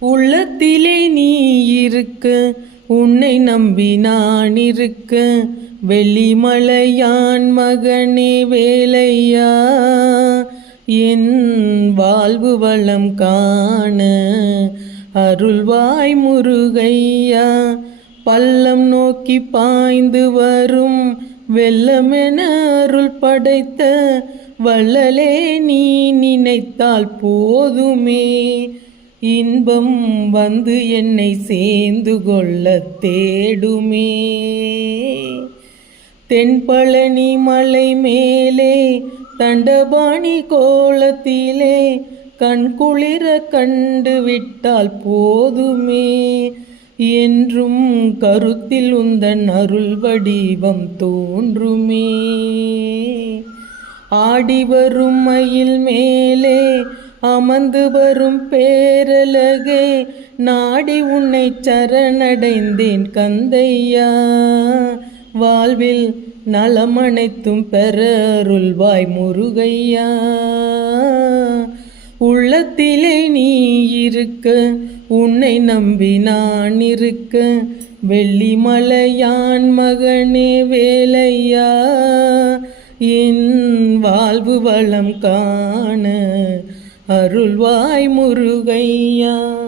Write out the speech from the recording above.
உள்ளத்திலே நீ இருக்க, உன்னை நம்பி நான் இருக்க, வெள்ளிமலையான் மகனே வேலையா, என் வாழ்வு வளம் காண அருள்வாய் முருகையா. பள்ளம் நோக்கி பாய்ந்து வரும் வெள்ளமென அருள் படைத்த வள்ளலே, நீ நினைத்தால் போதுமே, இன்பம் வந்து என்னை சேர்ந்து கொள்ள தேடுமே. தென்பழனி மலை மேலே தண்டபாணி கோலத்திலே கண்குளிர கண்டு விட்டால் போதுமே, என்றும் கருத்தில் உந்தன் அருள் வடிவம் தோன்றுமே. ஆடி வரும் மயில் மேலே அமர்ந்து வரும் பேரழகே, நாடி உன்னை சரணடைந்தேன் கந்தையா, வாழ்வில் நலமனைத்தும் பெற அருள்வாய் முருகையா. உள்ளத்திலே நீ இருக்க, உன்னை நம்பி நான் இருக்க, வெள்ளிமலையான் மகனே வேலையா, என் வாழ்வு வளம் காண அருள்வாய் முருகையா.